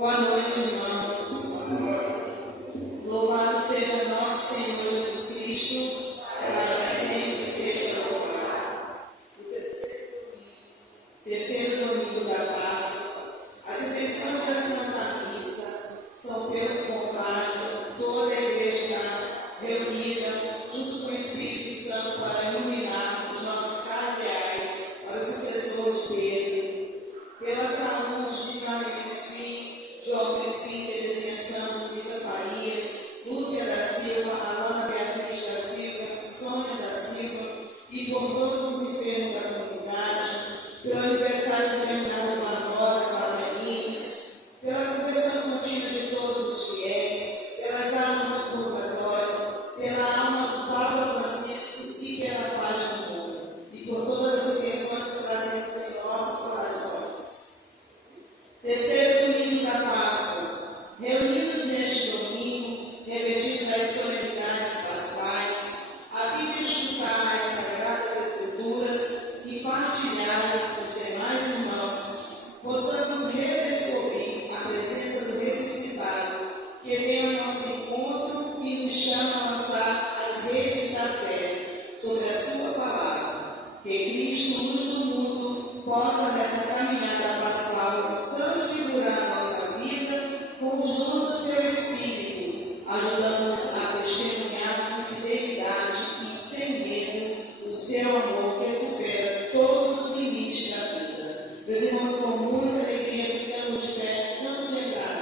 Boa noite, irmãos. Louvado seja nosso Senhor Jesus Cristo, para sempre seja louvado. Terceiro domingo da Páscoa. As intenções da Santa Missa são, pelo contrário, toda a Igreja reunida, junto com o Espírito Santo, para iluminar os nossos cardeais, para o sucessor de Pedro, pela saúde de Carlos Filho, João Crispim, Terezinha Santos, Luísa Farias, Lúcia da Silva, Alana Beatriz da Silva, Sônia da Silva, e por todos os enfermos da comunidade, pelo aniversário do Bernardo Barbosa, quadrinhos, pela conversão contínua de todos os fiéis, pelas almas do purgatório, pela alma do Papa Francisco e pela paz do mundo, e por todas as intenções que trazemos em nossos corações. Terceiro domingo da Páscoa. Reunidos neste domingo, revestidos das solenidades pascuais, a fim de escutar as sagradas Escrituras e partilhá-las com os demais irmãos, possamos redescobrir a presença do ressuscitado, que vem ao nosso encontro e nos chama a lançar as redes da fé sobre a sua palavra. Que Cristo, luz do mundo, possa nessa caminhada pascual transfigurar a nossa vida com os dons do seu Espírito, ajudando-nos a testemunhar com fidelidade e sem medo o seu amor que supera todos os limites da vida. Meus irmãos, com muita alegria, ficamos de pé, canto de entrada.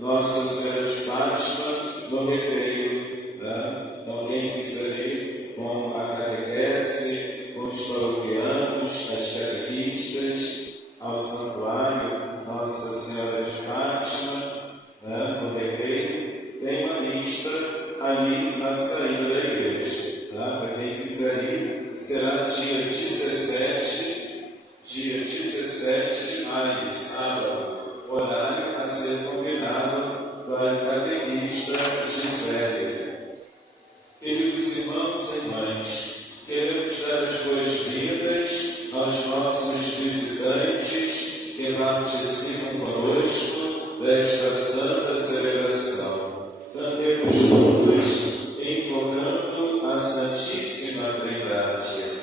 Nossa Senhora de Fátima, no recreio da Então, quem quiser ir com a catequese, com os paroquianos, as catequistas, ao santuário Nossa Senhora de Fátima, no Recreio, tem uma lista ali na saída da igreja. Para quem quiser ir, será dia 17 de maio, sábado, horário a ser combinado para a catequista Gisele. Queridos irmãos e irmãs, queremos dar as boas-vindas aos nossos visitantes que participam conosco desta santa celebração. Cantemos juntos, invocando a Santíssima Trindade.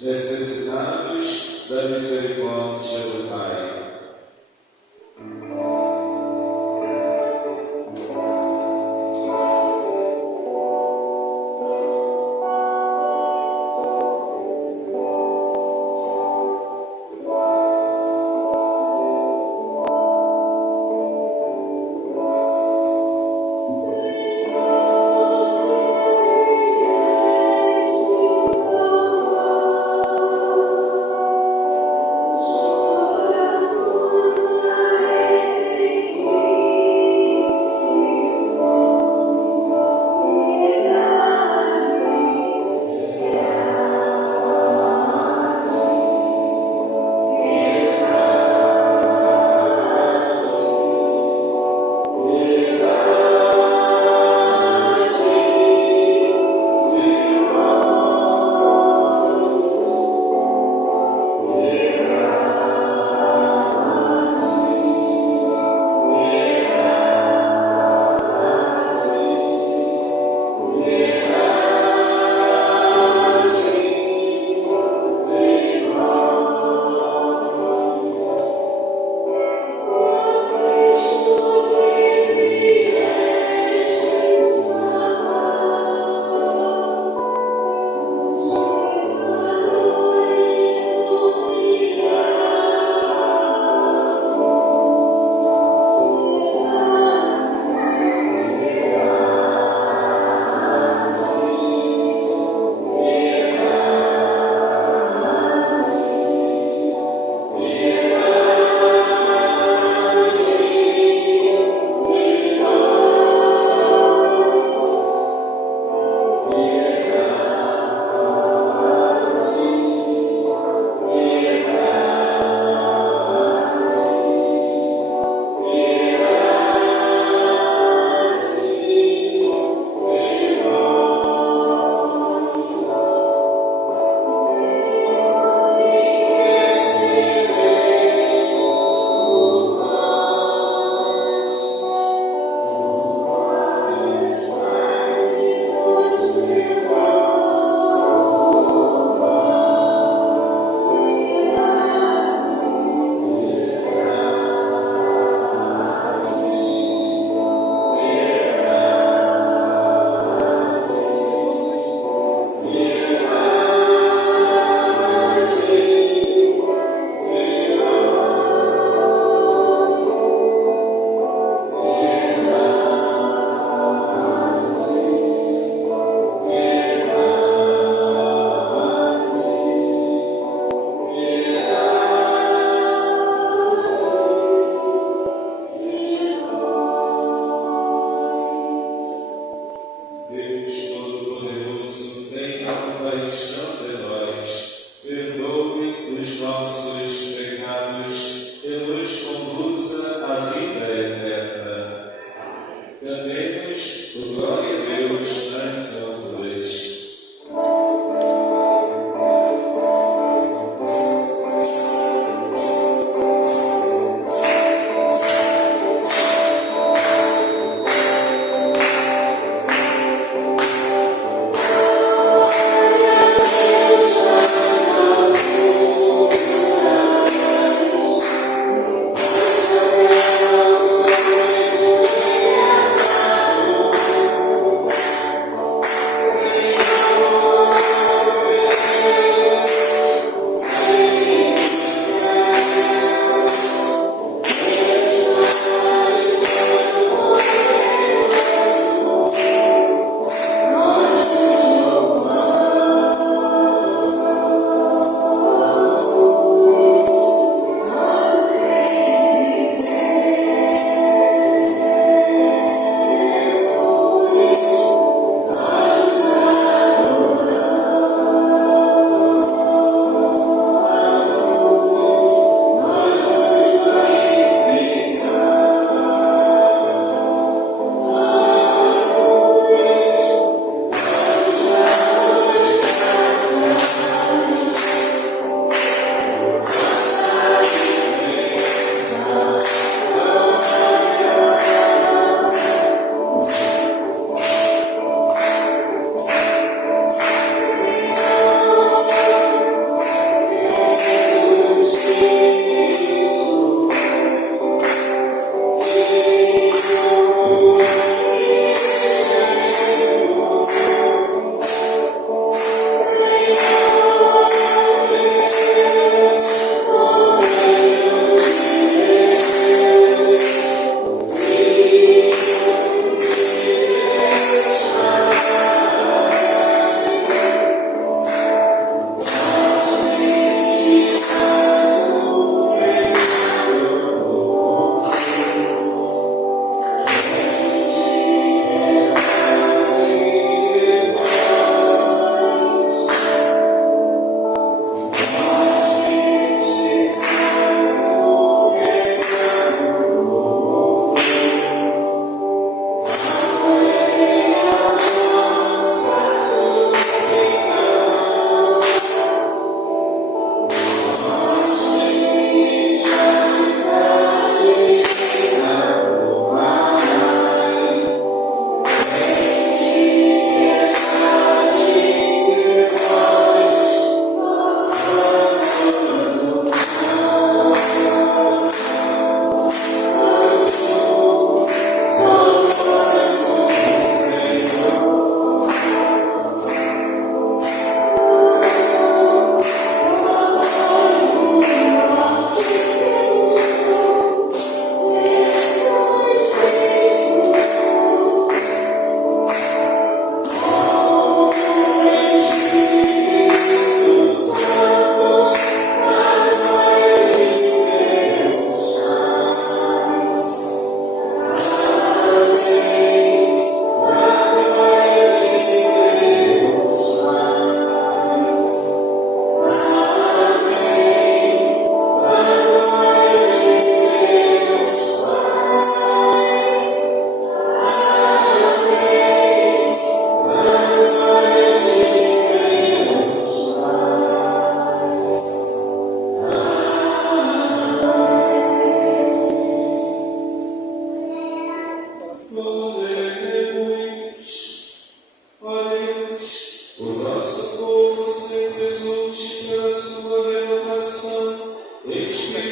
Necessitados da misericórdia do Pai. Coração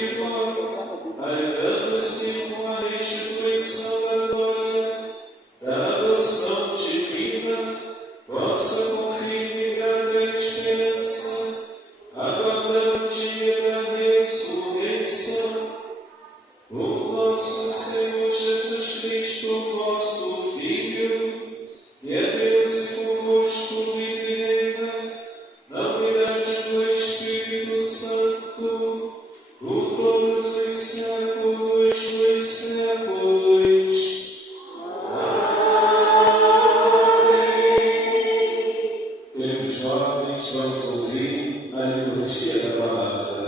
espiritual, alegando-se com a restituição da glória, da adoção divina, vossa confirme e grande esperança, aguardando o dia da ressurreição. O nosso Senhor Jesus Cristo, vosso Filho, que é Deus e convosco vive e reina, na unidade do Espírito Santo, por todos os séculos dos séculos. Queridos jovens, vamos ouvir a liturgia da palavra.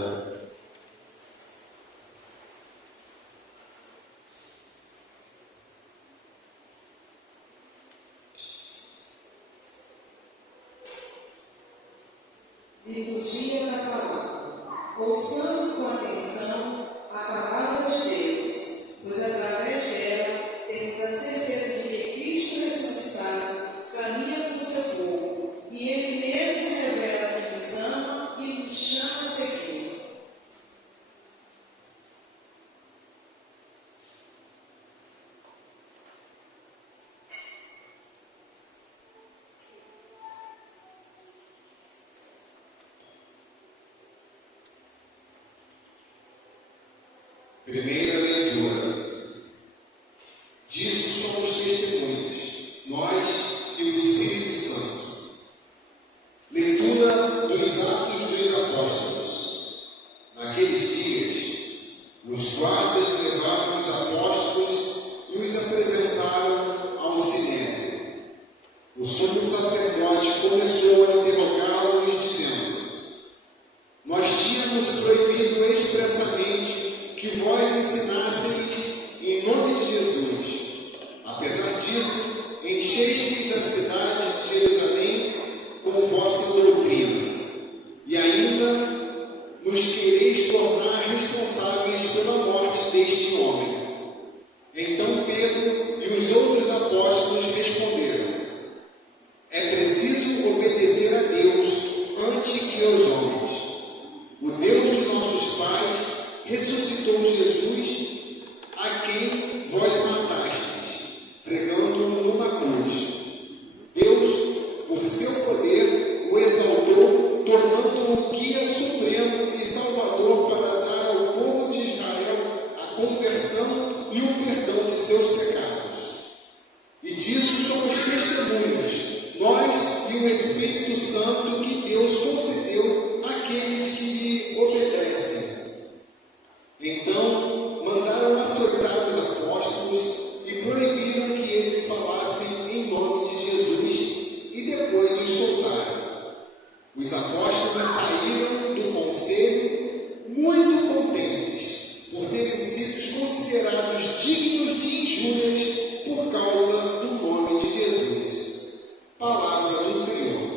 Liturgia da palavra. Ouçamos com atenção a palavra de Deus, pois através dela temos a certeza de que Cristo ressuscitado caminha com seu povo, e Ele mesmo revela que nos ama e nos chama a seguir. Primeira leitura. Disso somos testemunhas, nós e o Espírito Santo. Leitura dos Atos dos Apóstolos. Naqueles dias, os guardas levaram os apóstolos e os apresentaram ao Sinédrio. O sumo sacerdote começou a interrogá-los, dizendo: nós tínhamos proibido expressamente que vós ensinasseis em nome de Jesus. Apesar disso, enchestes a cidade de Jerusalém com vossa doutrina, e ainda nos quereis tornar responsáveis pela morte deste homem. Então Pedro e os outros apóstolos responderam: é preciso obedecer a Deus antes que aos homens. O Deus de nossos pais ressuscitou Jesus, a quem vós matastes, pregando-o numa cruz. Deus, por seu poder, o exaltou, tornando-o guia supremo e salvador para dar ao povo de Israel a conversão e o perdão de seus pecados. E disso somos testemunhas, nós e o Espírito Santo que Deus concedeu àqueles que lhe obedecem. Então, mandaram açoitar os apóstolos e proibiram que eles falassem em nome de Jesus e depois os soltaram. Os apóstolos saíram do conselho muito contentes por terem sido considerados dignos de injúrias por causa do nome de Jesus. Palavra do Senhor.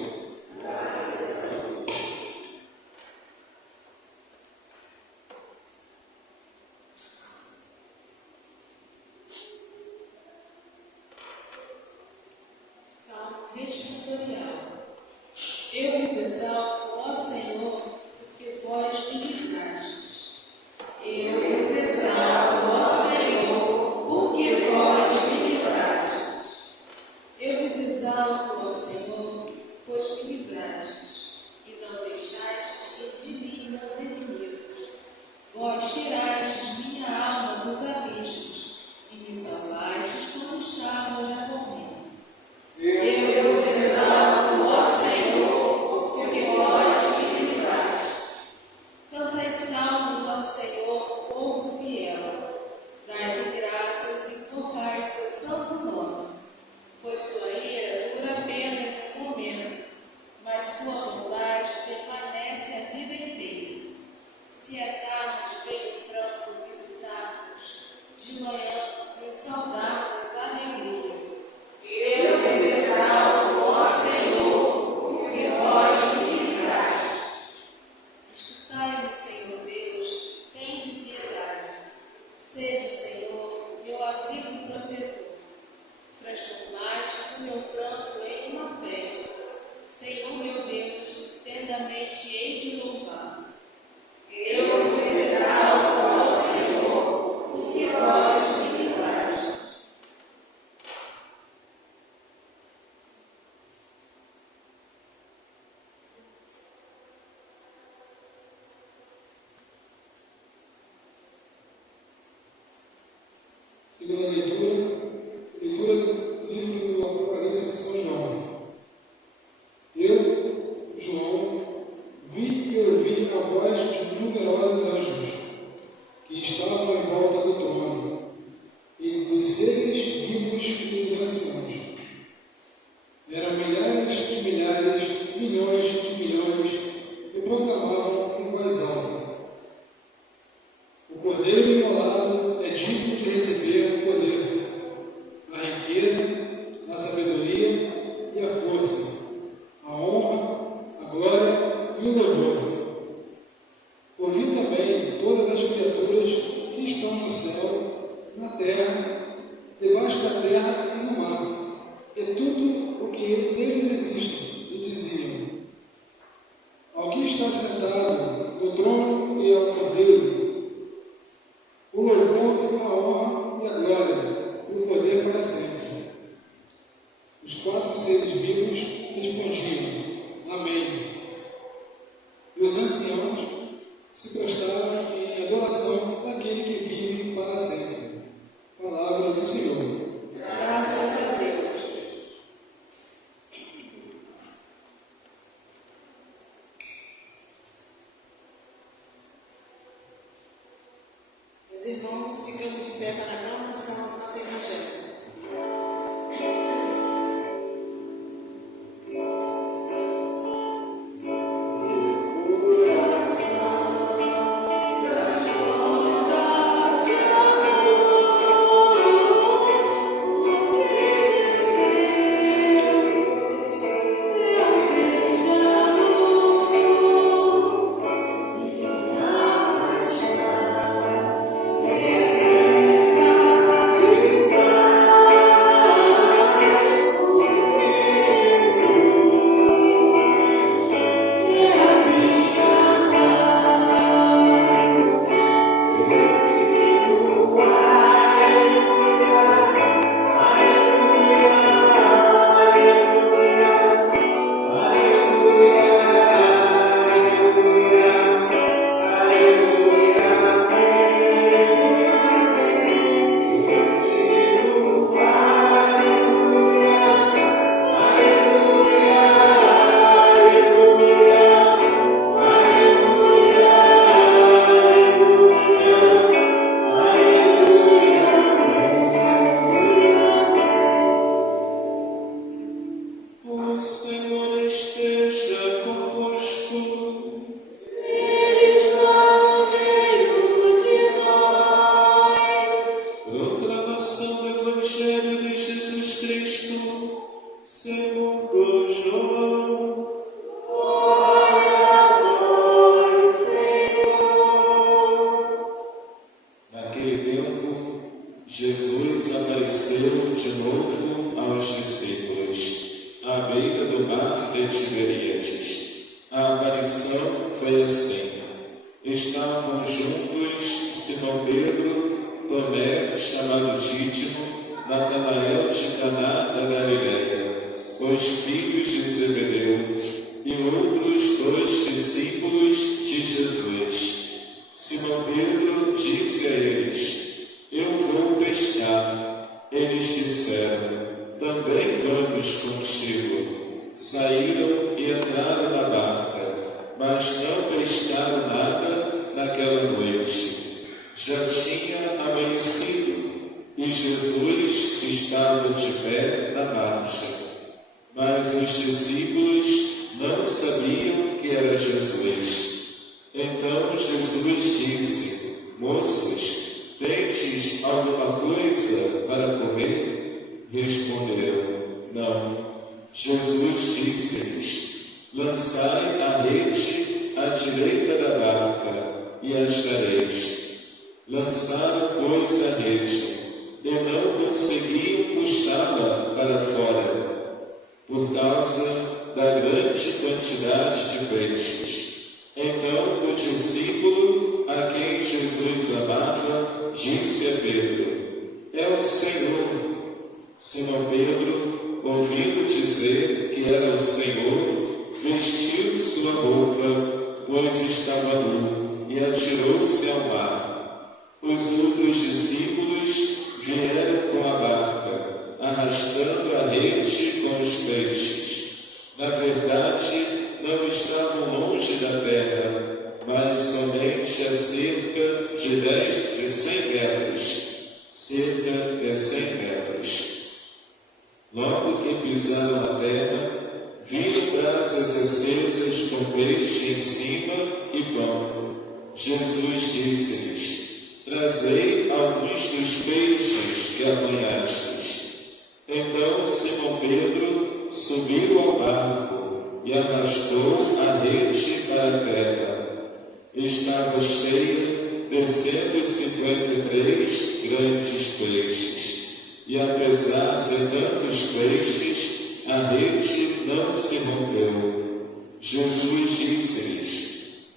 Eu vos exalto, ó Senhor, porque vós me livrastes. Eu vos exalto, ó Senhor, porque vós me livrastes. Eu vos exalto, ó Senhor, pois me livrastes, e não deixastes que de mim meus inimigos. Vós tirastes minha alma dos abismos, e me salvastes quando estava já morrendo. Eu vos exalto, ó Senhor, porque vós me livrastes. Cantai salmos ao Senhor, povo fiel. Dai-lhe graças e invocai seu santo nome. Pois sua ira dura apenas um momento, mas sua bondade permanece a vida inteira. Se é tarde, veio pranto visitar-nos, de manhã nos saudar-nos alegria. Eu vos exalto, ó Senhor, porque vós me livrastes. Escutai-me, Senhor Deus, tende piedade. Sede, Senhor, meu abrigo e protetor. Transformastes o meu pranto em uma festa. Senhor meu Deus, eternamente hei de louvar. Eu vos exalto, Segunda leitura do livro do Apocalipse de São João. Eu, João, vi e ouvi a voz de numerosos anjos que estavam em volta do trono e dos seres vivos e dos anciãos. Eram milhares de milhares, milhões de milhões, e proclamavam em voz alta: o cordeiro imolado é digno de receber o poder, a riqueza, a sabedoria e a força, a honra, a glória e o louvor. Ouvi também todas as criaturas que estão no céu, na terra, debaixo da terra e no mar, e tudo o que neles existe, e diziam: ao que está sentado no trono e ao cordeiro, o louvor e a honra e a glória e o poder para sempre. Os 4 seres vivos respondiam: amém. E os anciãos se prostraram em adoração daquele que vive para sempre. Palavra do Senhor. Graças a Deus. Meus irmãos, ficamos de pé para a aclamação à Santa Evangelho. Jesus apareceu de novo aos discípulos, à beira do mar de Tiberíades. A aparição foi assim. Estavam juntos Simão Pedro, Tomé, chamado Dídimo, Natanael de Caná da Galileia, os filhos de Zebedeu, e outros 2 discípulos de Jesus. Simão Pedro disse a eles: eu vou pescar. Eles disseram: também vamos contigo. Saíram e entraram na barca, mas não pescaram nada naquela noite. Já tinha amanhecido e Jesus estava de pé na margem. Mas os discípulos não sabiam que era Jesus. Então Jesus disse: moços, tendes alguma coisa para comer? Responderam: não. Jesus disse-lhes: lançai a rede à direita da barca e achareis. Lançaram, pois, a rede, e não conseguiam puxá-la para fora, por causa da grande quantidade de peixes. Então o discípulo a quem Jesus amava disse a Pedro: é o Senhor. Simão Pedro, ouvindo dizer que era o Senhor, vestiu sua roupa, pois estava nu, e atirou-se ao mar. Os outros discípulos, vieram com a barca, arrastando a rede com os peixes. Na verdade, não estavam longe da terra, mas somente a cerca de 100 metros. Cerca de 100 metros. Logo que pisaram a terra, viram brasas acesas com peixe em cima e pão. Jesus disse-lhes: trazei alguns dos peixes que apanhastes. Então Simão Pedro subiu ao barco e arrastou a rede para a terra. Estava cheia de 153 grandes peixes. E apesar de tantos peixes, a rede não se rompeu. Jesus disse-lhes: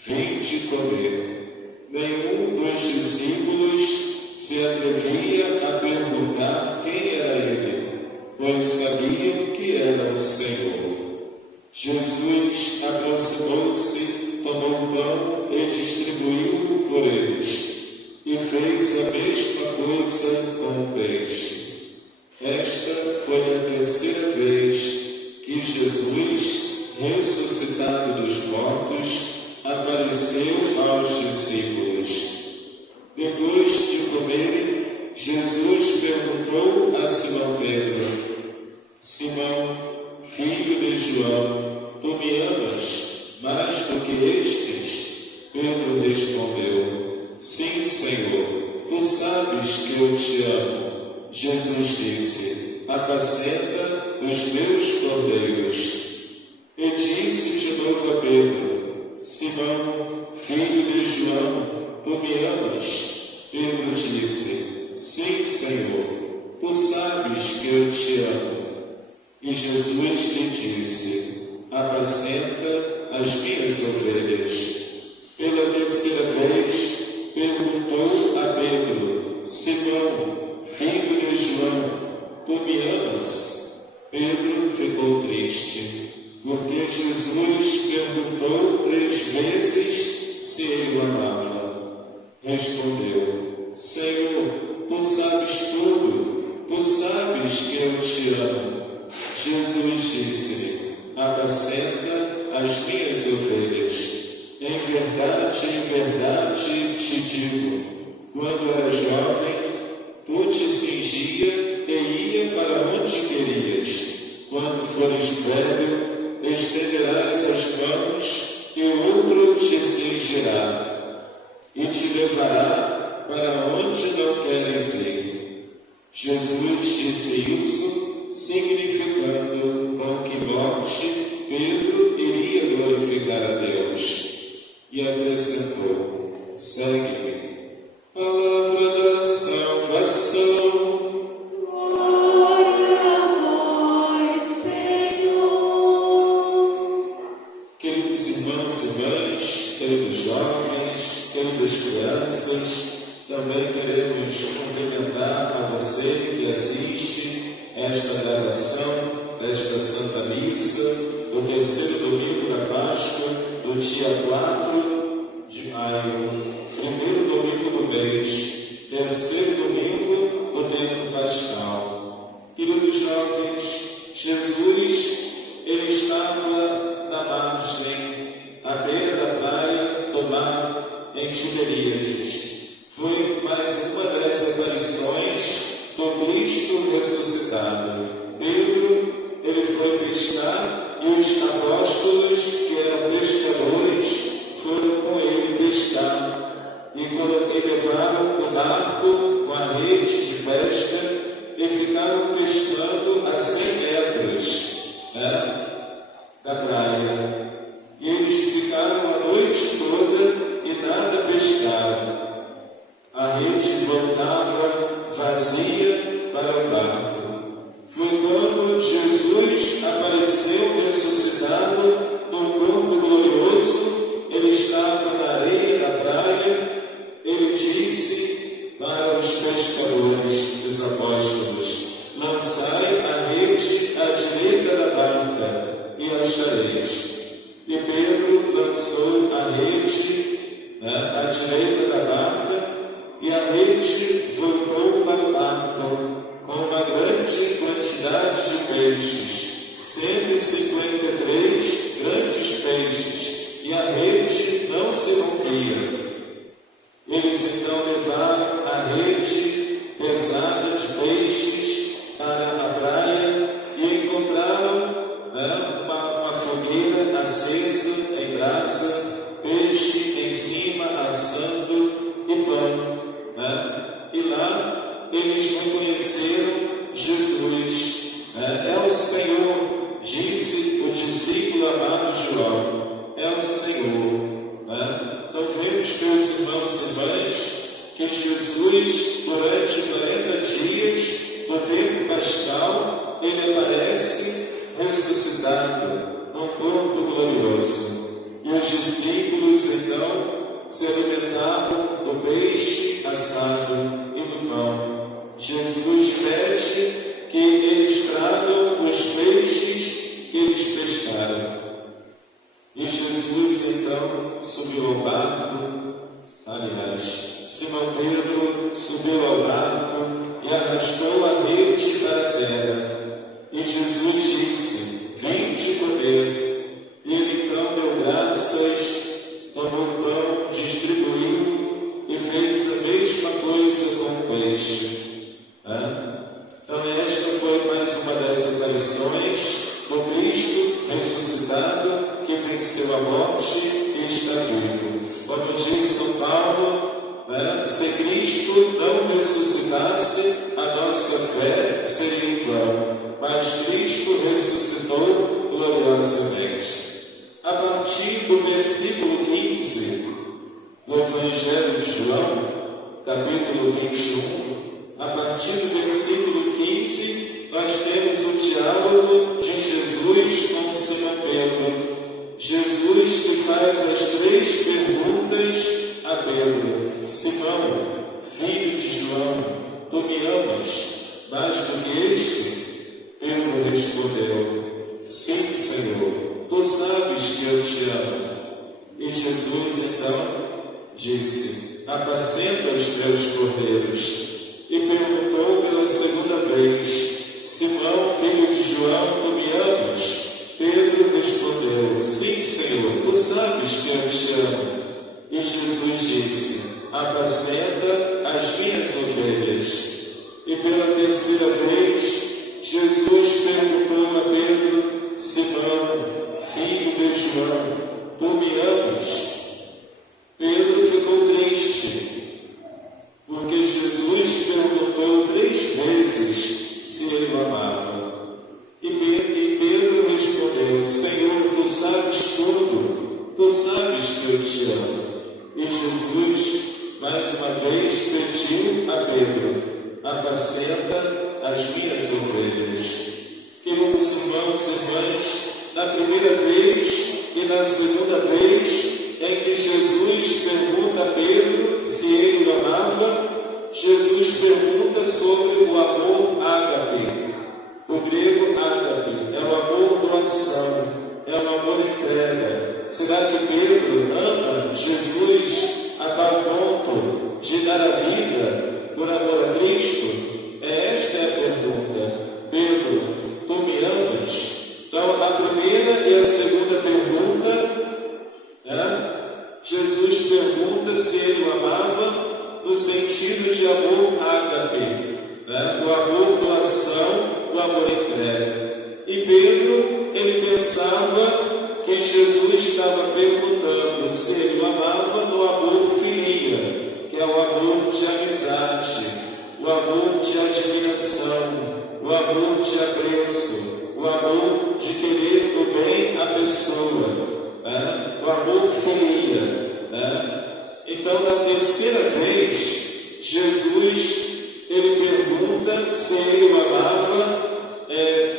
vinde comer. Nenhum dos discípulos se atrevia a perguntar quem era ele, pois sabiam que era o Senhor. Jesus aproximou-se, tomou o pão e distribuiu por eles, e fez a mesma coisa com o peixe. Esta foi a terceira vez que Jesus, ressuscitado dos mortos, apareceu aos discípulos. Depois de comerem, Jesus perguntou a Simão Pedro: Simão, filho de João, tu me amas mais do que estes? Pedro respondeu: sim, Senhor, tu sabes que eu te amo. Jesus disse: apacenta os meus cordeiros. E disse de novo a Pedro: Simão, filho de João, tu me amas? Pedro disse: sim, Senhor, tu sabes que eu te amo. E Jesus lhe disse: apacenta as minhas ovelhas. Pela terceira vez perguntou a Pedro: Simão, filho de João, tu me amas? Pedro ficou triste, porque Jesus perguntou 3 vezes se ele o amava. Respondeu: Senhor, tu sabes tudo, tu sabes que eu te amo. Jesus disse-lhe: apacenta as minhas ovelhas. Em verdade te digo, quando era jovem, tu te cingia e ia para onde querias. Quando fores velho, estenderás as mãos e outro te cingirá e te levará para onde não queres ir. Jesus disse isso, significando com que morte Pedro iria glorificar a Deus. E acrescentou: segue-me. Palavra da salvação. Glória a vós, Senhor. Queridos irmãos e mães, queridos jovens, queridas crianças, também queremos cumprimentar a você que assiste esta gravação desta Santa Missa do terceiro domingo da Páscoa, do dia 4 de maio, primeiro domingo do mês, terceiro domingo do tempo pascal. Queridos jovens, Jesus, ele estava na margem, à beira da praia do mar, em Tiberíades. Foi mais uma das aparições do Cristo ressuscitado. Pedro, ele foi pescar e os apóstolos, que eram pescadores, foram com ele pescar e levaram o barco com a rede de pesca e ficaram pescando a 100 metros da praia. E eles ficaram a noite toda e nada pescaram. A rede voltava vazia para o barco. Foi quando Jesus apareceu ressuscitado num corpo glorioso. Ele estava na areia da praia. Ele disse para os pescadores, os apóstolos: lançai a rede à direita da barca e achareis. E Pedro lançou a rede à direita da barca, e a rede voltou para o barco então levaram a rede pesada de peixes para a praia e encontraram uma fogueira acesa em brasa, peixe em cima assando e pão. E lá eles reconheceram Jesus. É o Senhor, disse o discípulo amado João. É o Senhor. Então vemos, meus irmãos e irmãs, que Jesus, durante 40 dias do tempo pascal, ele aparece ressuscitado num corpo glorioso. E os discípulos, então, se alimentavam do peixe assado e do pão. Jesus pede que eles tragam os peixes que eles pescaram. E Jesus, então, subiu ao barco. Aliás, Simão Pedro subiu ao barco e arrastou a rede para a terra. E Jesus disse: vinde comer. E ele então deu graças, tomou o pão, distribuiu e fez a mesma coisa com o peixe. Então esta foi mais uma das aparições do Cristo ressuscitado, que venceu a morte e está vivo. Como diz São Paulo, se Cristo não ressuscitasse, a nossa fé seria em vão, mas Cristo ressuscitou gloriosamente. A partir do versículo 15 do Evangelho de João, capítulo 21, a partir do versículo 15, nós temos o diálogo de Jesus com Simão Pedro. Jesus que faz as 3 perguntas a Pedro: Simão, filho de João, tu me amas mais do que este? Pedro respondeu: sim, Senhor, tu sabes que eu te amo. E Jesus então disse: apacenta os meus cordeiros. E perguntou pela segunda vez: Simão, filho de João, tu me amas? Pedro respondeu: sim, Senhor, tu sabes que eu te amo. E Jesus disse: apacenta as minhas ovelhas. E pela terceira vez, Jesus perguntou a Pedro: Simão, filho de João, tu me amas? Pedro ficou triste, porque Jesus perguntou 3 vezes se ele o amava. E Pedro respondeu: Senhor, tu sabes tudo, tu sabes que eu te amo. E Jesus, mais uma vez, pediu a Pedro: apacenta as minhas ovelhas. Queridos irmãos e irmãs, na primeira vez e na segunda vez em que Jesus pergunta a Pedro se ele o amava, Jesus pergunta sobre o amor ágape. O grego ágape é o amor doação, é o amor entrega. Será que Pedro ama Jesus a tal ponto de dar a vida por amor a Cristo? Esta é a pergunta. Pedro, tu me amas? Então, a primeira e a segunda pergunta, Jesus pergunta se ele o amava no sentido de amor ágape, o amor doação, o amor entrega. E Pedro, ele pensava que Jesus estava perguntando se ele o amava no amor filia, que é o amor de amizade, o amor de admiração, o amor de apreço, o amor de querer o bem à pessoa, o amor filia. Então, na terceira vez, Jesus ele pergunta se ele o amava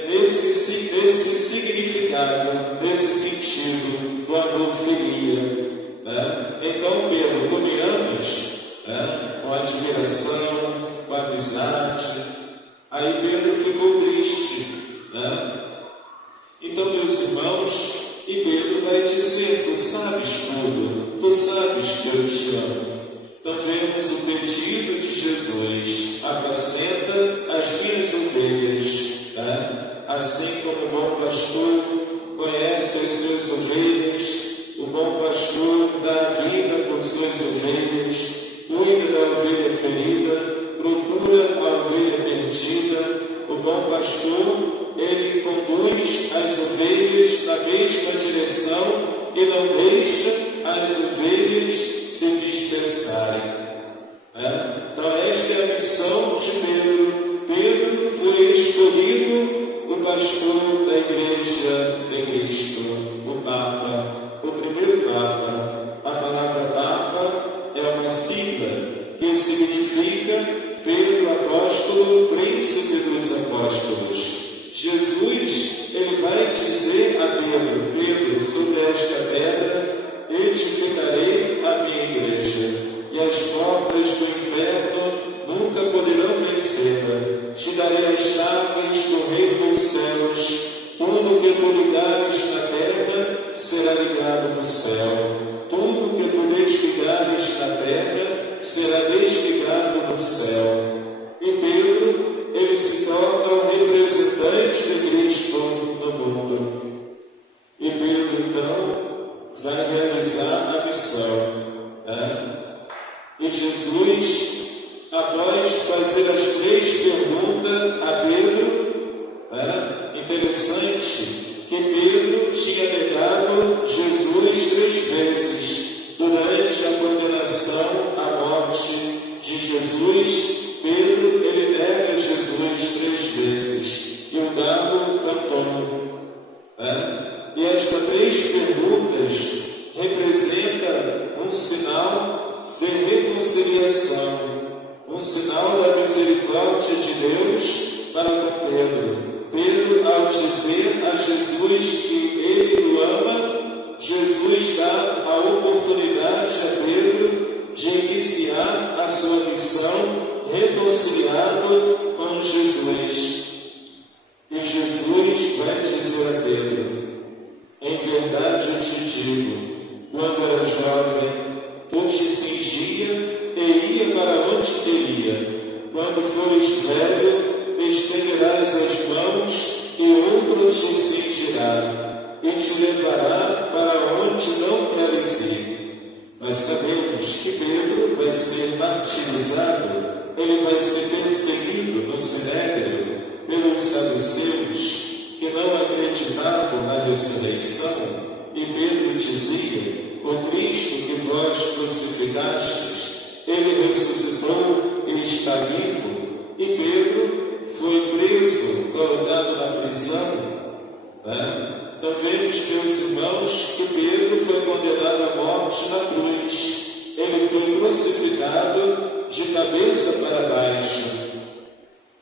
nesse significado, nesse sentido do amor filia. Então, Pedro, tu me amas? Com admiração, com amizade. Aí Pedro ficou triste. Então, meus irmãos, e Pedro vai dizer: tu sabes tudo, tu sabes que eu te amo. Então vemos o pedido de Jesus: apacenta as minhas ovelhas. Assim como o bom pastor conhece as suas ovelhas, o bom pastor dá a vida por suas ovelhas, cuida da ovelha ferida, procura a ovelha perdida. O bom pastor, ele conduz as ovelhas na mesma direção e não deixa as ovelhas se dispersarem. Então esta é a missão de Pedro. Pedro foi escolhido o pastor da Igreja de Cristo, o Papa, o primeiro Papa. A palavra Papa é uma sigla que significa Pedro Apóstolo, Príncipe dos Apóstolos. Jesus, ele vai dizer a Pedro: Pedro, sobre esta pedra edificarei a minha igreja, e as portas do inferno nunca poderão vencê-la. Te darei as chaves do reino dos céus. Tudo que tu ligares na terra será ligado no céu. Tudo que tu desligares na terra será desligado no céu. E Pedro, ele se torna o representante de Cristo no mundo. E Pedro, então, vai realizar a missão. E Jesus, após fazer as 3 perguntas a Pedro, interessante que Pedro tinha negado Jesus 3 vezes. Durante a condenação à morte de Jesus, Pedro, ele nega Jesus 3 vezes. E o galo cantou. E estas 3 perguntas representam um sinal de reconciliação, um sinal da misericórdia de Deus para com Pedro. Pedro, ao dizer a Jesus que ele o ama, Jesus dá a oportunidade a Pedro de iniciar a sua missão reconciliado com Jesus. E Jesus vai dizer a Pedro: em verdade eu te digo, quando era jovem, tu te cingia e ia para onde queria. Quando fores velho, estenderás as mãos e outro te cingirá e te levará para onde não queres ir. Mas sabemos que Pedro vai ser martirizado, ele vai ser perseguido no sinédrio pelos saduceus que não acreditavam na ressurreição. E Pedro dizia: o Cristo que vós crucificastes, ele ressuscitou e está vivo. E Pedro foi preso, colocado na prisão. Então vemos, meus irmãos, que Pedro foi condenado à morte na cruz. Ele foi crucificado de cabeça para baixo,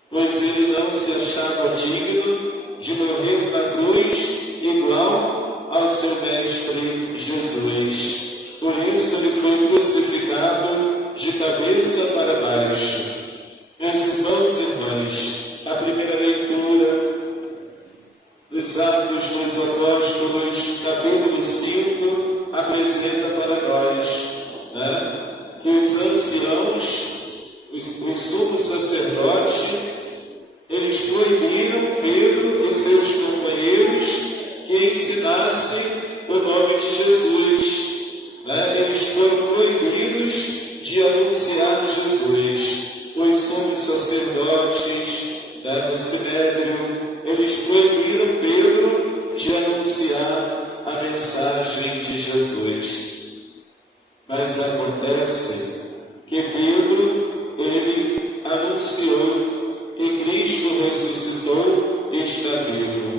pois ele não se achava digno de morrer na cruz igual ao seu mestre Jesus. Por isso ele foi crucificado de cabeça para baixo. Meus irmãos e irmãs, a primeira leitura dos Atos dos Apóstolos, capítulo 5, apresenta para nós que os anciãos, os sumos sacerdotes, eles proibiram Pedro e seus companheiros que ensinassem o nome de Jesus. Eles foram proibidos de anunciar Jesus. Os sumos sacerdotes do sinédrio, eles proibiram Pedro de anunciar a mensagem de Jesus. Mas acontece que Pedro, ele anunciou que Cristo ressuscitou e está vivo.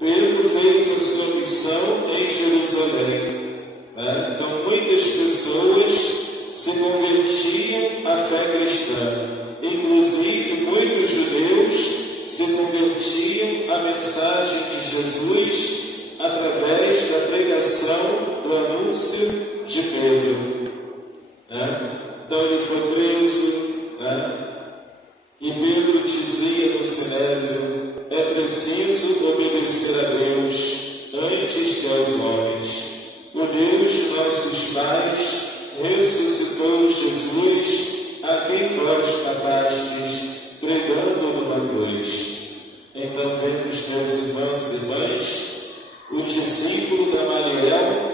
Pedro fez a sua missão em Jerusalém. Então muitas pessoas se convertiam à fé cristã. Inclusive muitos judeus se convertiam à mensagem de Jesus através da pregação do anúncio de Pedro. Então ele foi preso, e Pedro dizia no sinédrio: é preciso obedecer a Deus antes que aos homens. O Deus de nossos pais ressuscitou Jesus, a quem vós matastes, pregando numa cruz. Então vemos, meus irmãos e irmãs, o discípulo Gamaliel,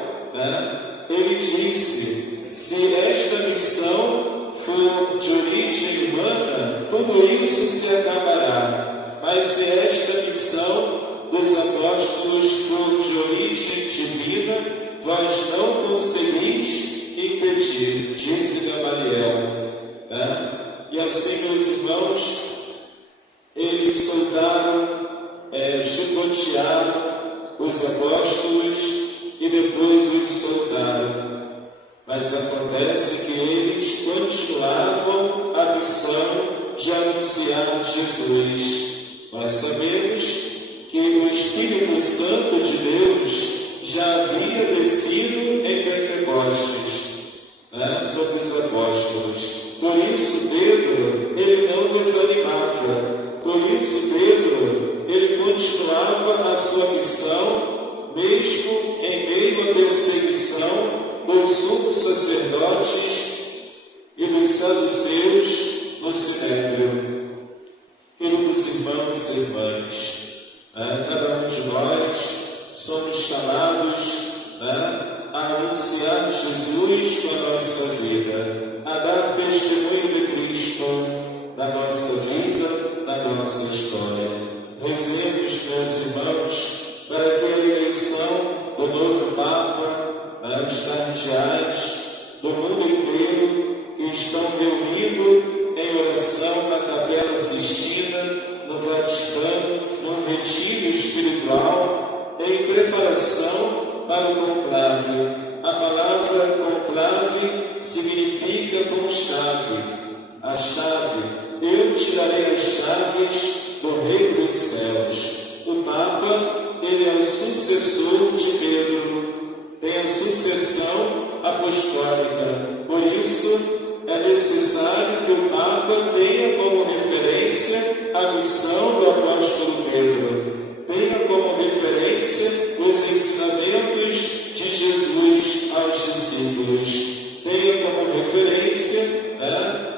ele disse: se esta missão for de origem humana, tudo isso se acabará. Mas se esta missão dos apóstolos for de origem divina, vós não conseguis impedir, disse Gamaliel. E assim, meus irmãos, eles soltaram, chicotearam os apóstolos e depois os soltaram. Mas acontece que eles continuavam a missão de anunciar Jesus. Nós sabemos que o Espírito Santo de Deus já havia descido em Pentecostes, sobre os apóstolos. Por isso Pedro, ele não desanimava. Por isso Pedro, ele continuava a sua missão, mesmo em meio à perseguição dos sumos sacerdotes e dos saduceus no Sinédrio. Queridos irmãos e irmãs, cada um de nós somos chamados a anunciar Jesus com a nossa vida, a dar testemunho de Cristo na nossa vida, na nossa história. Rezemos, meus irmãos, para que a eleição do novo Papa, os cardeais do mundo inteiro que estão reunidos em oração na Capela Sistina, no Vaticano, num retiro espiritual, em preparação para o conclave. A palavra conclave significa com chave. A chave, eu tirarei as chaves do reino dos céus. O Papa, ele é o sucessor de Pedro, tem a sucessão apostólica. Por isso, é necessário que o Papa tenha como referência a missão do apóstolo Pedro, tenha como referência os ensinamentos de Jesus aos discípulos, tenha como referência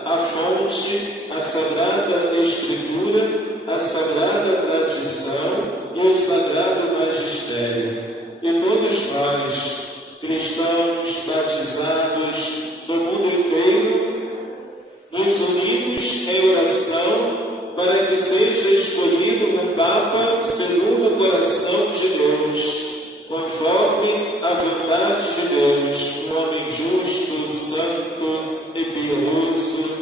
a fonte, a Sagrada Escritura, a Sagrada Tradição e o Sagrado Magistério. E todos nós, cristãos batizados do mundo inteiro, nos unimos em oração para que seja escolhido um Papa segundo o coração de Deus, conforme a vontade de Deus, um homem justo, santo e piedoso,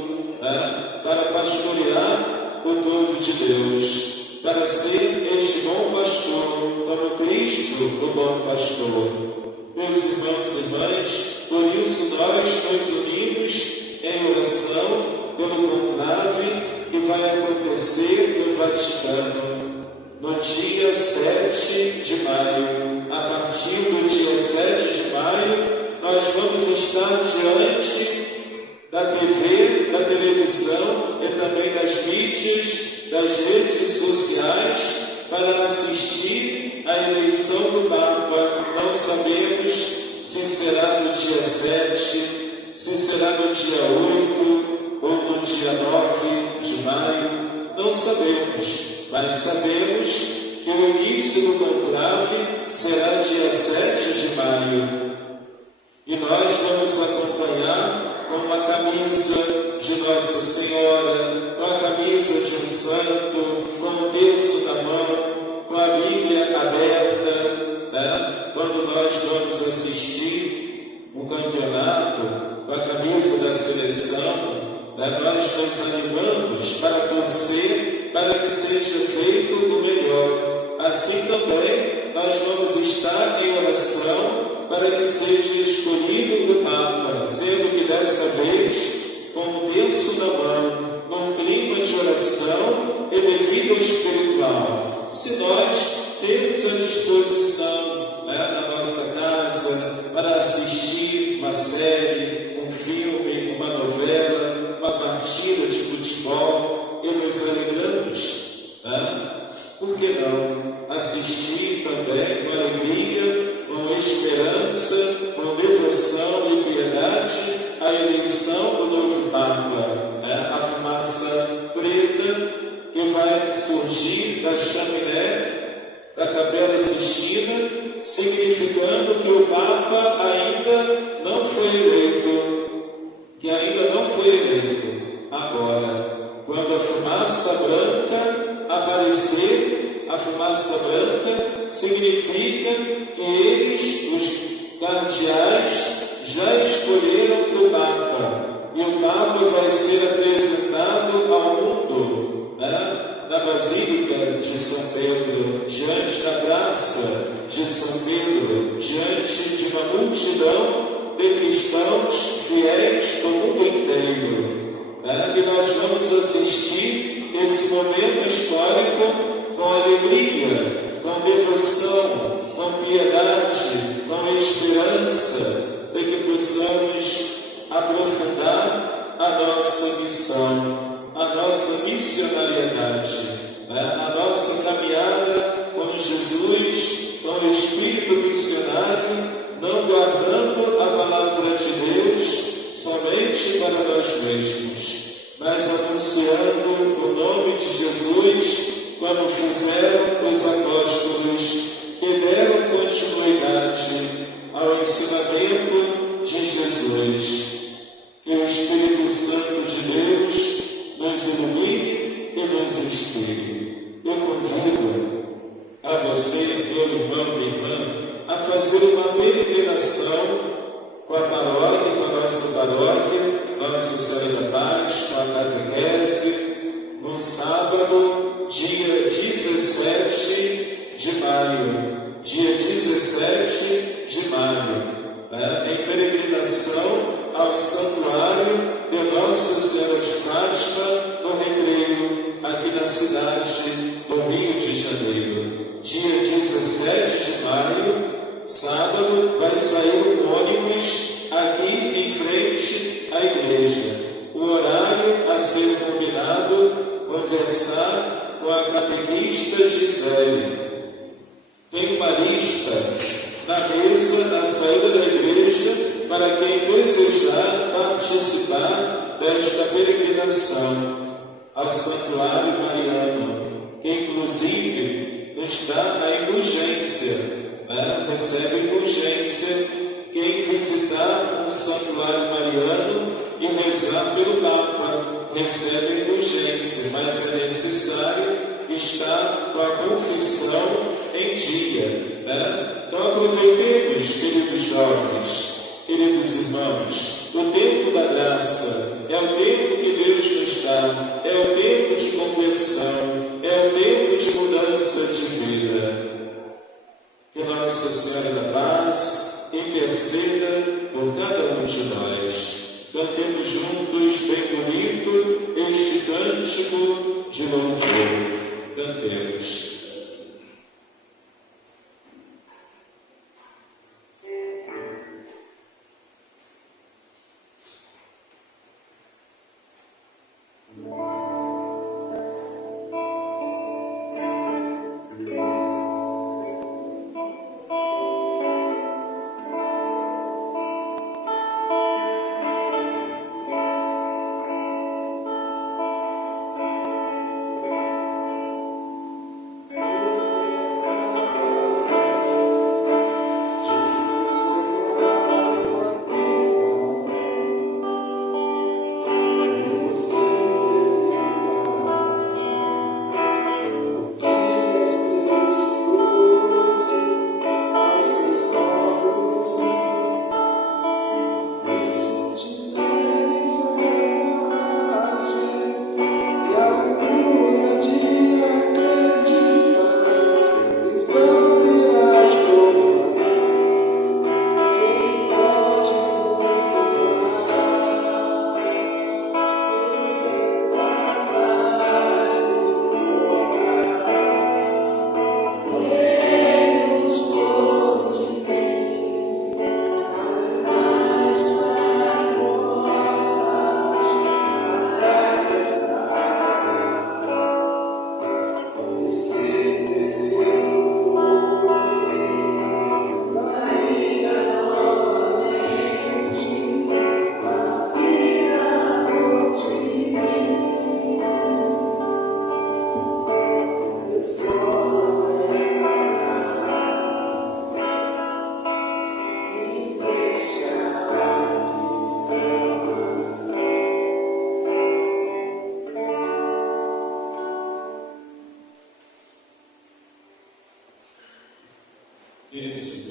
para pastorear o povo de Deus, para ser este bom pastor, como Cristo, o bom pastor. Meus irmãos e irmãs, por isso nós nos unimos em oração pelo conclave que vai acontecer no Vaticano no dia 7 de maio. A partir do dia 7 de maio, nós vamos estar diante da TV, da televisão e também das mídias, das redes sociais, para assistir à eleição do Papa. Não sabemos se será no dia 7, se será no dia 8 ou no dia 9 de maio. Não sabemos, mas sabemos que o início do conclave será dia 7 de maio. E nós vamos acompanhar com uma camisa de Nossa Senhora, com a camisa de um santo, com o terço na mão, com a Bíblia aberta, quando nós vamos assistir um campeonato, com a camisa da seleção, nós nos animamos para torcer, para que seja feito o melhor. Assim também nós vamos estar em oração para que seja escolhido o Papa, sendo que dessa vez, com o terço na mão, num clima de oração e de vida espiritual. Se nós temos a disposição na nossa casa para assistir uma série, um filme, uma novela, uma partida de futebol, e nos alegramos, por que não assistir também com alegria, com esperança, com devoção e piedade à eleição do novo Papa, a fumaça preta que vai surgir da chaminé da Capela Sistina, significando que o Papa ainda não foi eleito, Taça branca significa que eles, os cardeais, já escolheram o Papa. E o Papa vai ser apresentado ao mundo, né? Na Basílica de São Pedro, diante da graça de São Pedro, diante de uma multidão de cristãos fiéis do mundo inteiro. E nós vamos assistir esse momento histórico com alegria, com devoção, com piedade, com esperança, de que possamos aprofundar a nossa missão, a nossa missionariedade, a nossa caminhada com Jesus, com o Espírito missionário, não guardando a palavra de Deus somente para nós mesmos, mas anunciando o nome de Jesus, como fizeram os apóstolos que deram continuidade ao ensinamento de Jesus. Que o Espírito Santo de Deus nos ilumine e nos inspire. Eu convido a você, meu irmão e irmã, a fazer uma peregrinação com a paróquia, com a nossa paróquia, Nossa Senhora da Paz, com a catequese, no sábado, dia 17 de maio. Dia 17 de maio, em peregrinação ao santuário de Nossa Senhora de Fátima, no Recreio, aqui na cidade do Rio de Janeiro. Dia 17 de maio, sábado, vai sair um ônibus aqui em frente à igreja. O horário a ser combinado, conversar com a catequista Gisele. Tem uma lista na mesa, na saída da igreja, para quem desejar participar desta peregrinação ao Santuário Mariano, que inclusive está na indulgência, recebe indulgência quem visitar o Santuário Mariano e rezar pelo Papa, recebe indulgência, mas é necessário estar com a confissão em dia. Então aproveitemos, queridos jovens, queridos irmãos, o tempo da graça é o tempo que Deus nos dá, é o tempo de conversão, é o tempo de mudança de vida. Que Nossa Senhora da Paz interceda por cada um de nós. Cantemos juntos, bem bonito, este cântico de louvor. Cantemos.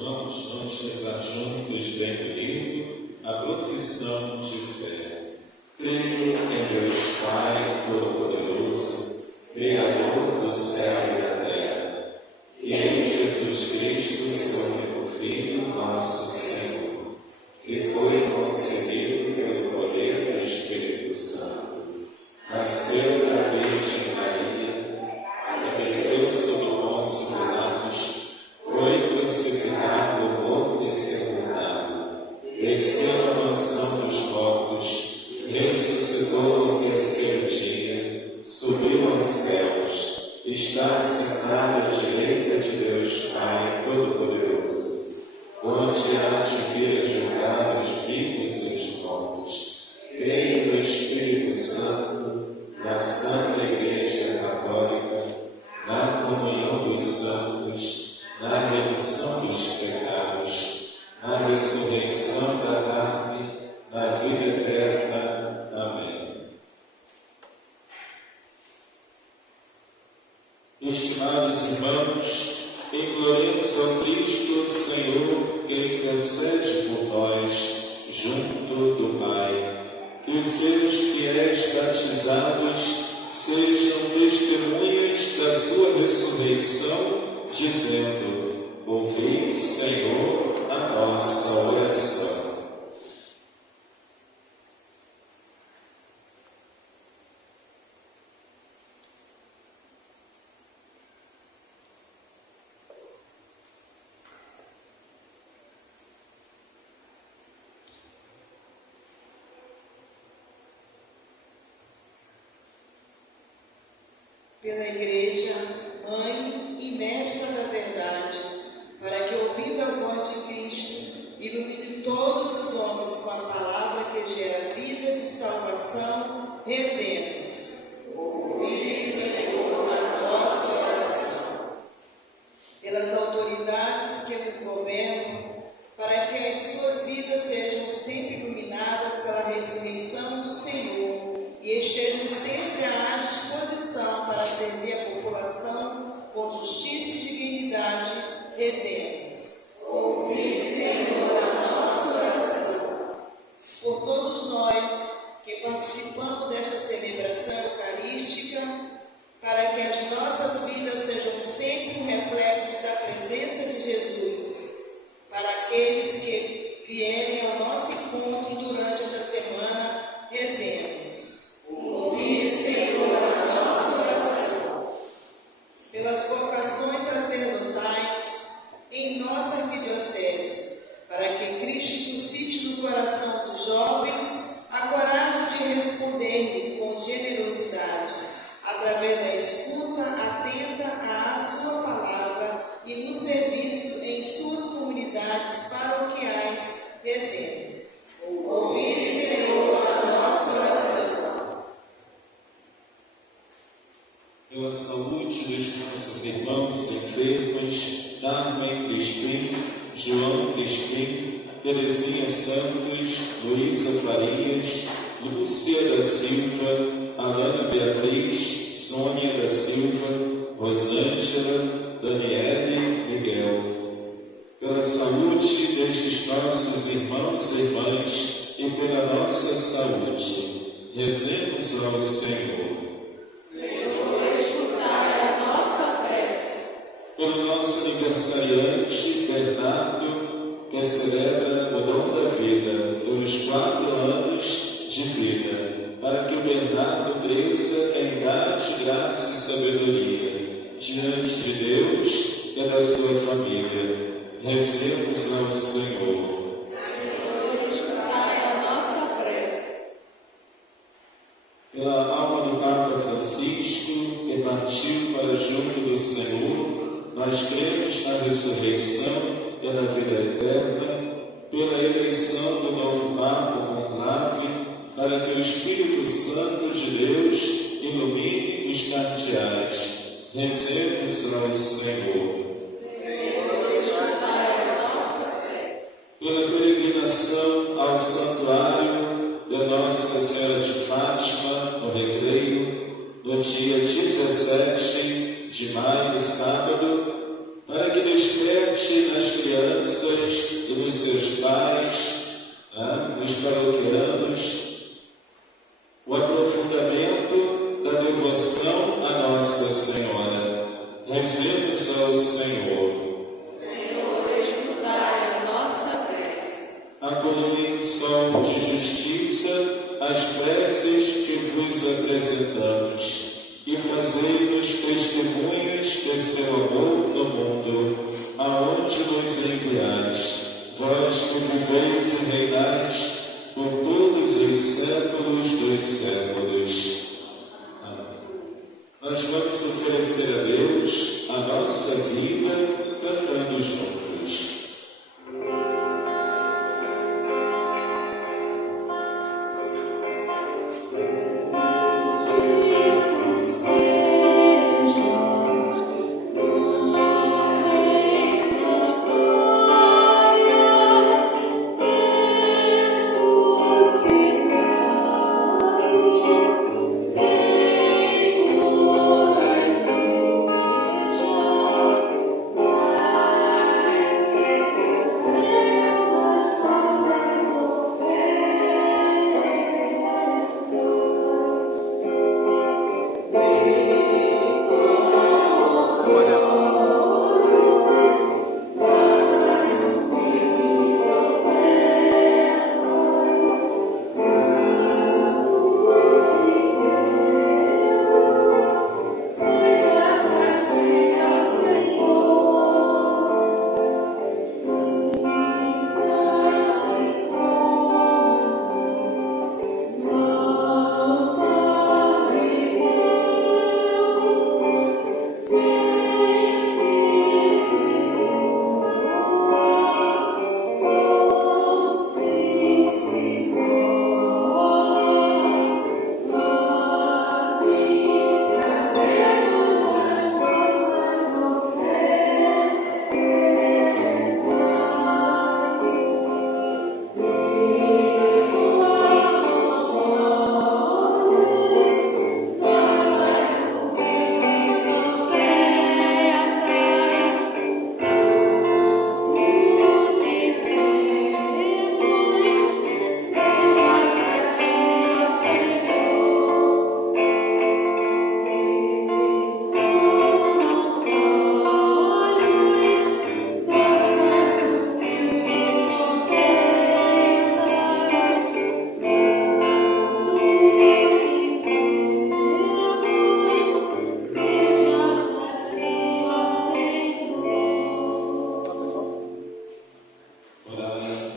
Vamos rezar juntos, bem unido, a profissão de fé. Creio em Deus Pai Todo-Poderoso, Criador do céu e da terra, e em Jesus Cristo, seu único Filho, nosso Senhor, que foi concebido pelo poder do Espírito Santo, nasceu da Virgem Maria, padeceu sob Pôncio Pilatos, foi crucificado, morto e sepultado, desceu à mansão dos mortos, ressuscitou no terceiro dia, subiu aos céus, está sentado à direita de Deus Pai Todo-Poderoso, onde há de vir a julgar os vivos e os mortos. Creio no Espírito Santo, na Santa Igreja Católica, na comunhão dos santos, na remissão dos pecados, na ressurreição da carne, na vida eterna. Amém. Estimados irmãos, imploremos ao Cristo Senhor que intercede por nós junto do Pai, que os seus fiéis batizados sejam testemunhas da sua ressurreição, dizendo: ouvi, Senhor, a nossa oração. Pela Igreja, Mãe e Mestra da Verdade, para que, ouvindo a voz de Cristo, ilumine todos os homens com a palavra que gera vida de salvação, rezemos. Ouvi, Senhor, a nossa oração. Pelas autoridades que nos governam, para que as suas vidas sejam sempre iluminadas pela ressurreição do Senhor, e estejam sempre à disposição para servir a população com justiça e dignidade, rezemos. Ouvi, Senhor, a nossa oração. Por todos nós que participamos desta celebração eucarística, para que as nossas vidas sejam sempre um reflexo da presença de Jesus, para aqueles que vierem ao nosso encontro durante esta semana, rezemos. Ouvi, Senhor, a nossa oração. Pelas vocações sacerdotais em nossa arquidiocese, para que Cristo suscite no coração dos jovens a coragem de responder-lhe com generosidade, através da escuta atenta à sua palavra e no serviço em suas comunidades paroquiais, rezemos. Ouvi, Senhor, a nossa oração. Pela saúde dos nossos irmãos enfermos, Carmen Crispim, João Crispim, Terezinha Santos, Luísa Farias, Lúcia da Silva, Alana Beatriz, Sônia da Silva, Rosângela, Daniele e Miguel. Pela saúde destes nossos irmãos e irmãs e pela nossa saúde, rezemos ao Senhor. Pelo nosso aniversariante Bernardo, que celebra o dom da vida pelos 4 anos de vida, para que o Bernardo cresça em idade, graça e sabedoria, diante de Deus e da sua família. Rezemos ao Senhor. Pela alma do Papa Francisco, que partiu para junto do Senhor, nós cremos na ressurreição e na vida eterna, pela eleição do novo Papa Conclave, para que o Espírito Santo de Deus ilumine os cardeais. Rezemos ao Senhor. Pela peregrinação ao santuário da Nossa Senhora de Fátima, no Recreio, no dia 17 de maio, sábado, para que desperte nas crianças os seus pais, os paroquianos, o aprofundamento da devoção à Nossa Senhora. Rezemos ao Senhor. Acolhei em som de justiça as preces que vos apresentamos e fazei-nos testemunhas de seu amor no mundo, aonde nos enviais, vós que viveis e reinais por todos os séculos dos séculos. Amém. Nós vamos oferecer a Deus a nossa vida cantando juntos.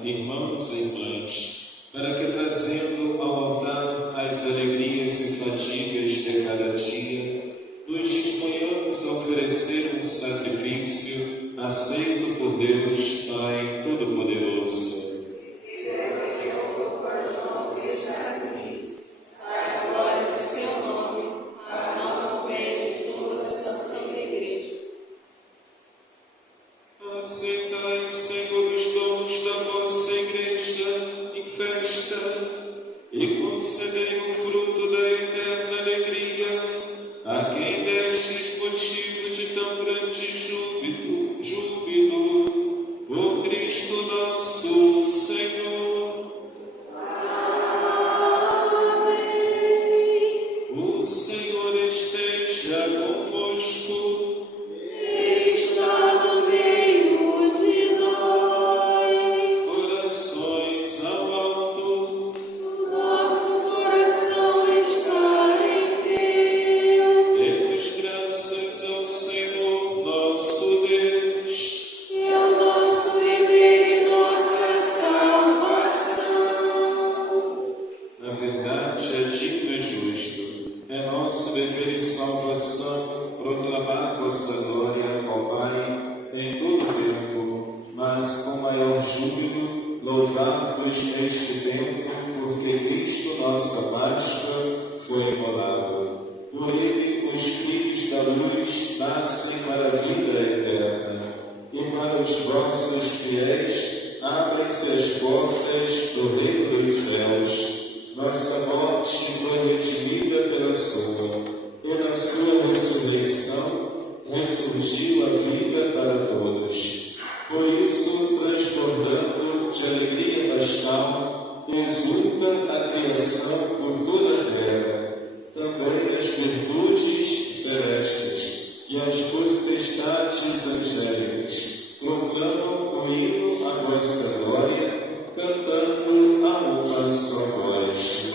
Irmãos e irmãs, para que trazendo ao altar as alegrias e fadigas de cada dia, nos disponhamos a oferecer um sacrifício aceito por Deus, Pai Todo-Poderoso. Aceitai, Senhor, os dons da vossa Igreja em festa e concedei o fruto da eterna alegria a quem destes motivo de tão grande júbilo, por Cristo nosso Senhor. Amém. O Senhor esteja convosco. Louvai-vos neste tempo, porque Cristo, nossa Páscoa, foi imolado. Por ele, os filhos da luz nascem para a vida eterna, e para os vossos fiéis abrem-se as portas do reino dos céus. Nossa morte foi redimida pela sua, e na sua ressurreição ressurgiu a vida para todos. Por isso, transbordando majestades angélicas proclamam o hino à vossa glória, cantando a uma só voz.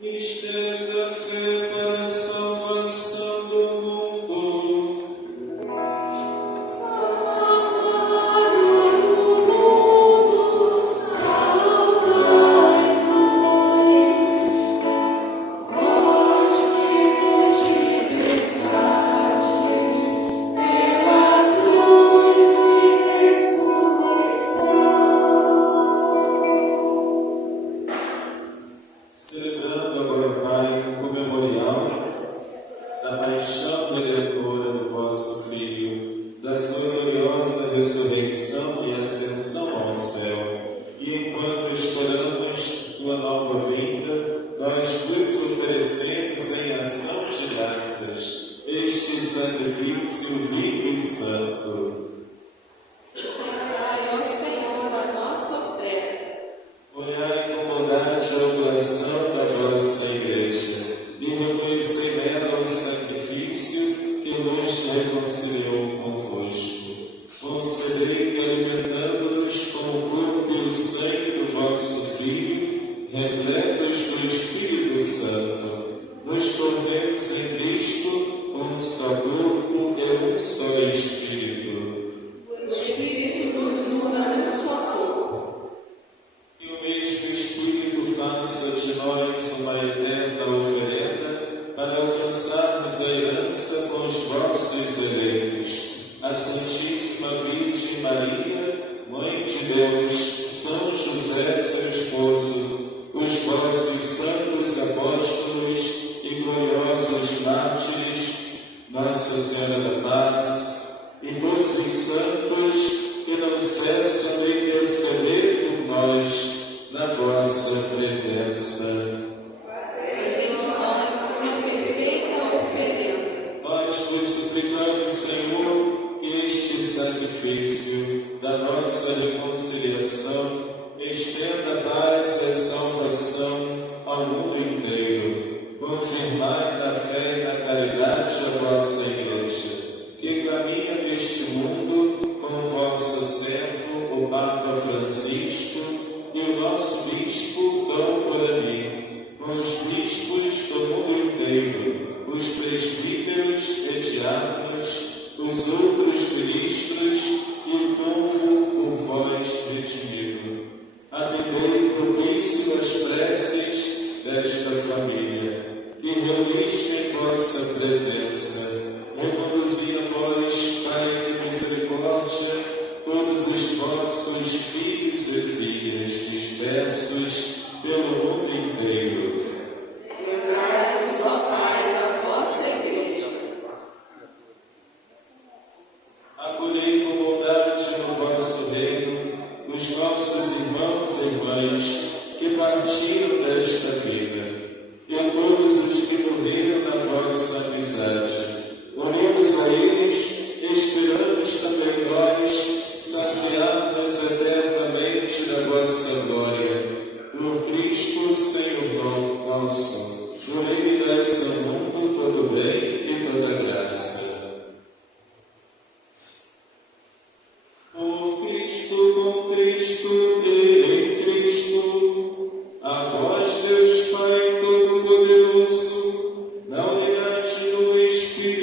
Mistério da fé para a salvação do mundo. Celebrando agora, Pai, o memorial da paixão redentora do vosso Filho, da sua gloriosa ressurreição e ascensão ao céu. E enquanto esperamos sua nova vinda, nós vos oferecemos em sacrifício vivo e santo. Declarai ao Senhor a nossa fé. Olhai com bondade a oração da vossa Igreja e reconhecei nela o sacrifício que nos reconciliou convosco. Concedei que, alimentando-nos com o corpo e o sangue do vosso Filho, repletos do Espírito Santo, nos tornemos em Cristo um só corpo e um só Espírito. O Espírito nos una num só corpo. Que o mesmo Espírito faça de nós uma eterna oferenda para alcançarmos a herança com os vossos eleitos. A Santíssima Virgem Maria, Mãe de Deus, São José, seu esposo, os vossos santos apóstolos e gloriosos mártires, Nossa Senhora da Paz, e todos os santos que não cessam de interceder por nós na vossa presença. Fazei de nós uma perfeita oferenda. Nós vos suplicamos, Senhor, que este sacrifício da nossa reconciliação estenda a paz e a salvação ao mundo inteiro. Confirmai na fé e na caridade a vossa Igreja, que caminha neste mundo com o vosso servo, o Papa Francisco, e o nosso bispo, Dom Corani, com os bispos do mundo inteiro, os presbíteros e diáconos, os outros ministros e o povo por vós redimido. Atendei propício as preces desta família, que reuniste em vossa presença. Reconduzi a vós, Pai de misericórdia, todos os vossos filhos e filhas dispersos pelo mundo inteiro. Lembrai-vos, ó Pai, da vossa Igreja. Acolhei com bondade no vosso reino os nossos irmãos e irmãs que partiram desta vida, e a todos os que morreram na vossa amizade. Unidos a eles, esperamos também nós saciar-nos eternamente da vossa glória. Por Cristo, Senhor nosso, por Ele dais ao mundo todo bem e toda graça. Por Cristo, com Cristo e em Cristo, a vós, Deus Pai Todo-Poderoso, na unidade do Espírito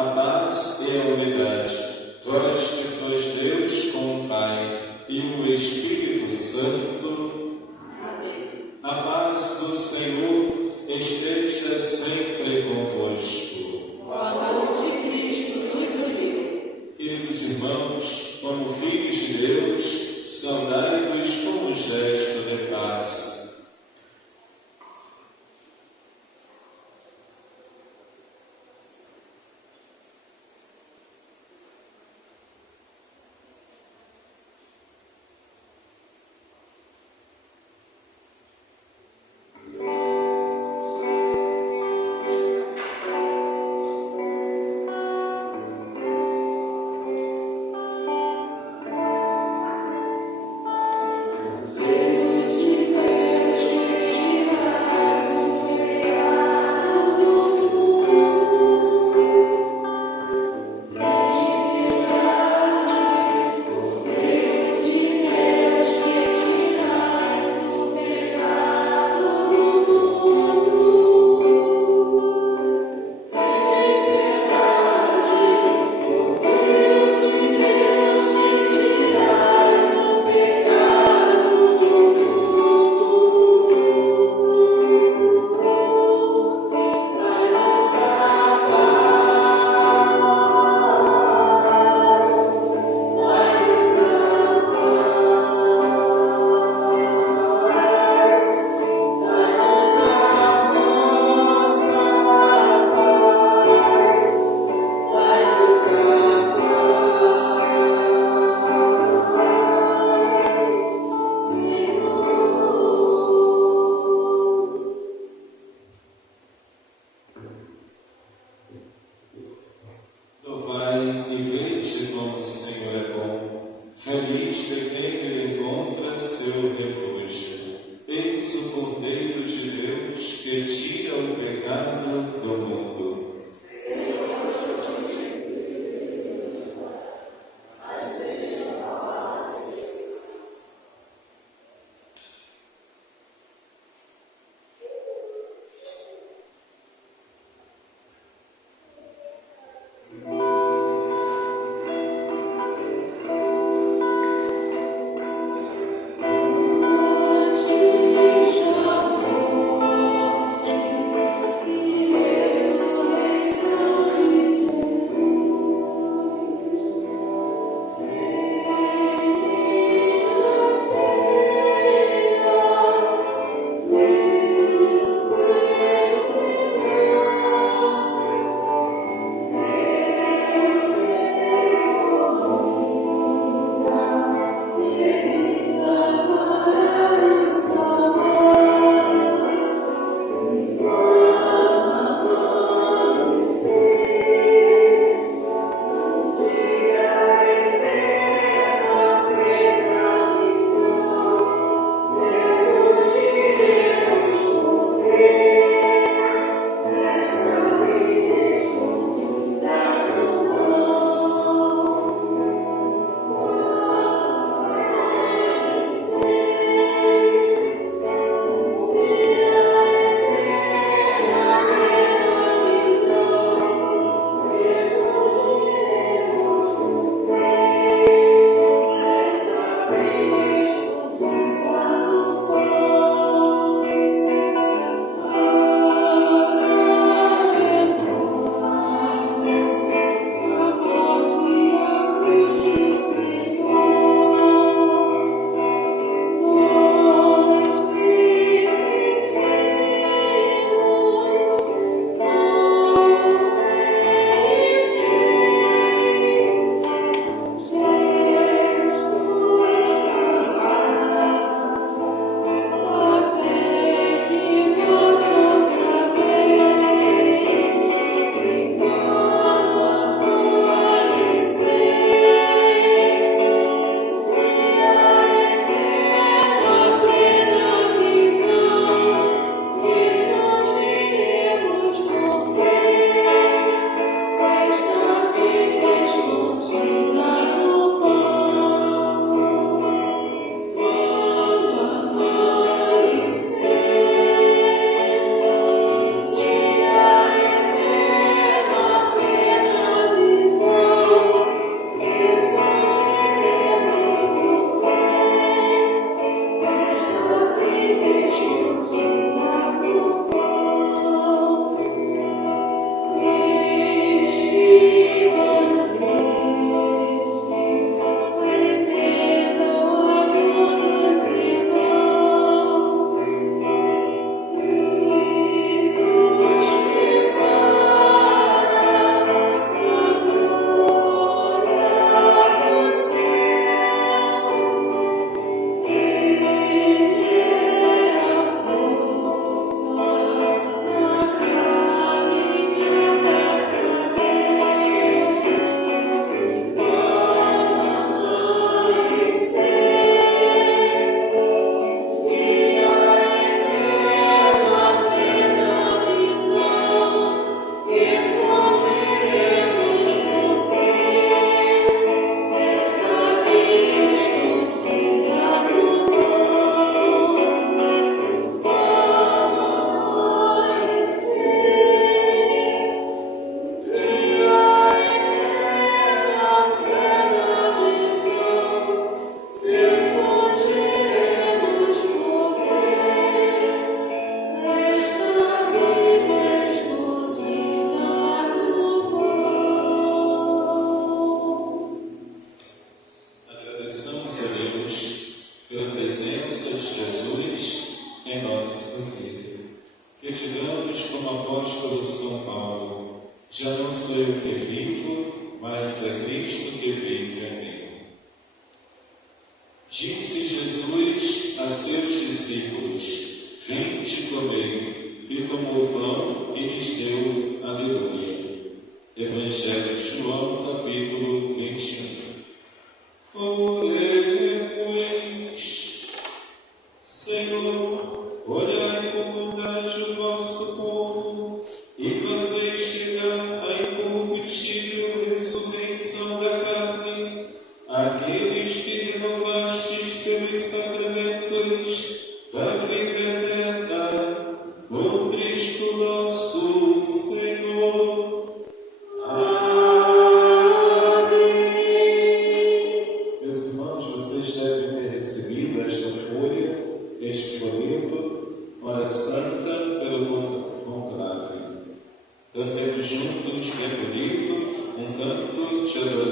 a paz e a unidade. Vós que sois Deus com o Pai e o Espírito Santo. Amém. A paz do Senhor esteja sempre convosco. O amor de Cristo nos uniu. Queridos irmãos, como filhos de Deus, saudai-vos com um gesto de paz. último apóstolo São Paulo: já não sou eu que vivo, mas é Cristo que vive em mim. Disse Jesus a seus discípulos: vinde comer. E tomou o pão e lhes deu aleluia. Evangelho de João, capítulo 21. Oremos. Senhor, olhai com bondade o vosso povo e fazei chegar a incorruptível ressurreição da carne aqueles que renovastes pelos sacramentos da vida eterna, por Cristo nosso Senhor. Amém. Meus irmãos, vocês devem ter recebido esta folha, este folheto, Hora Santa pelo conclave. Cantemos juntos, bem bonito, um canto de adoração.